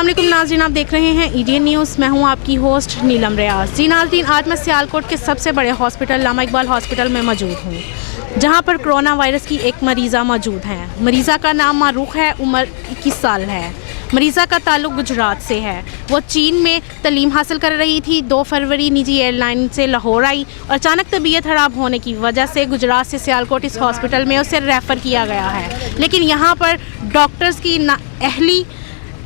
अस्सलाम वालेकुम नाज़रीन, आप देख रहे हैं ईडीएन न्यूज़। मैं हूं आपकी होस्ट नीलम रियाज। जी नाज़रीन, आज मैं सियालकोट के सबसे बड़े हॉस्पिटल अल्लामा इकबाल हॉस्पिटल में मौजूद हूं, जहां पर कोरोना वायरस की एक मरीज़ा मौजूद है। मरीज़ा का नाम मारूख है, उम्र 21 साल है। मरीज़ा का ताल्लुक गुजरात से है। वो चीन में तालीम हासिल कर रही थी। 2 फरवरी निजी एयरलाइन से लाहौर आई और अचानक तबीयत ख़राब होने की वजह से गुजरात से सियालकोट इस हॉस्पिटल में उसे रेफ़र किया गया है। लेकिन यहाँ पर डॉक्टर्स की नाअहली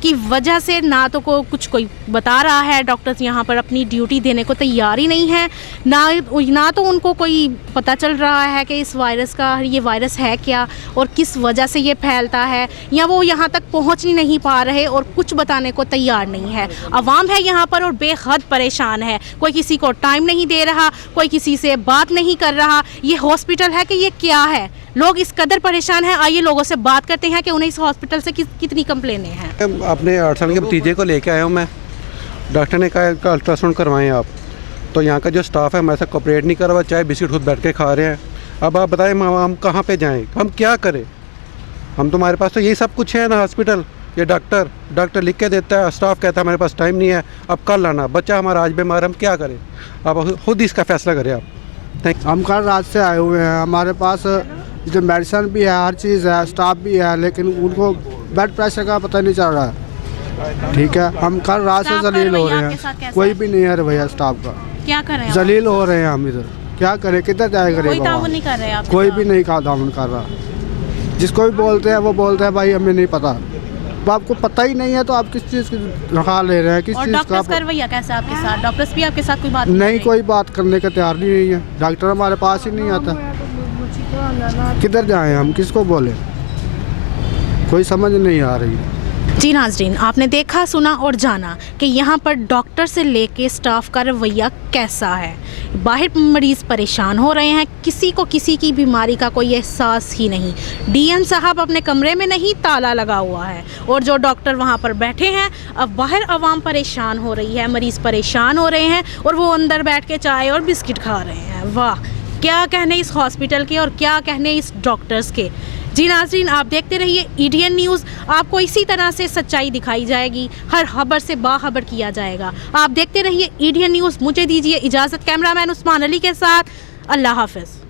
की वजह से ना तो कुछ कोई बता रहा है, डॉक्टर्स यहाँ पर अपनी ड्यूटी देने को तैयार ही नहीं है, ना तो उनको कोई पता चल रहा है कि इस वायरस का ये वायरस है क्या और किस वजह से ये फैलता है, या वो यहाँ तक पहुँच ही नहीं पा रहे और कुछ बताने को तैयार नहीं है। आवाम है यहाँ पर और बेहद परेशान है। कोई किसी को टाइम नहीं दे रहा, कोई किसी से बात नहीं कर रहा। ये हॉस्पिटल है कि ये क्या है? लोग इस कदर परेशान हैं। आइए लोगों से बात करते हैं कि उन्हें इस हॉस्पिटल से कितनी कंप्लेनें हैं। अपने 8 साल के भतीजे को लेके आया हूँ मैं। डॉक्टर ने कहा का अल्ट्रासाउंड करवाएं आप। तो यहाँ का जो स्टाफ है हमारे साथ कोऑपरेट नहीं कर रहा, चाय बिस्किट खुद बैठ के खा रहे हैं। अब आप बताएं हम कहाँ पे जाएं, हम क्या करें? हम तुम्हारे पास तो यही सब कुछ है ना हॉस्पिटल। ये डॉक्टर लिख के देता है, स्टाफ कहता है हमारे पास टाइम नहीं है, अब कल आना। बच्चा हमारा आज बीमार, हम क्या करें? आप खुद इसका फैसला करें आप। थैंक। हम कल रात से आए हुए हैं। हमारे पास जो मेडिसिन भी है, हर चीज़ है, स्टाफ भी है, लेकिन उनको ब्लड प्रेशर का पता नहीं चल रहा है। ठीक है, हम कल रात से जलील हो रहे हैं। कोई भी नहीं है भैया स्टाफ का। क्या करें? जलील हो रहे हैं हम इधर। क्या करें, किधर जाए करें? कोई ताउन नहीं कर रहे आप? कोई भी नहीं ताउन कर रहा। जिसको भी बोलते हैं वो बोलते हैं भाई हमें नहीं पता। तो आपको पता ही नहीं है तो आप किस चीज़ की रखा ले रहे हैं? किस चीज़ का? करवैया कैसे आपके साथ? डॉक्टर्स भी आपके साथ कोई बात नहीं, कोई बात करने का तैयार नहीं है। डॉक्टर हमारे पास ही नहीं आता। किधर जाएं हम, किसको बोले? कोई समझ नहीं आ रही। जी नाज़रीन, आपने देखा, सुना और जाना कि यहाँ पर डॉक्टर से लेके स्टाफ का रवैया कैसा है। बाहर मरीज़ परेशान हो रहे हैं, किसी को किसी की बीमारी का कोई एहसास ही नहीं। डीएम साहब अपने कमरे में नहीं, ताला लगा हुआ है और जो डॉक्टर वहाँ पर बैठे हैं। अब बाहर आवाम परेशान हो रही है, मरीज़ परेशान हो रहे हैं और वो अंदर बैठ के चाय और बिस्किट खा रहे हैं। वाह, क्या कहने इस हॉस्पिटल के और क्या कहने इस डॉक्टर्स के। जी नाज़रीन, आप देखते रहिए ईडीएन न्यूज़। आपको इसी तरह से सच्चाई दिखाई जाएगी, हर खबर से बाखबर किया जाएगा। आप देखते रहिए ईडीएन न्यूज़। मुझे दीजिए इजाज़त। कैमरामैन उस्मान अली के साथ, अल्लाह हाफ़िज़।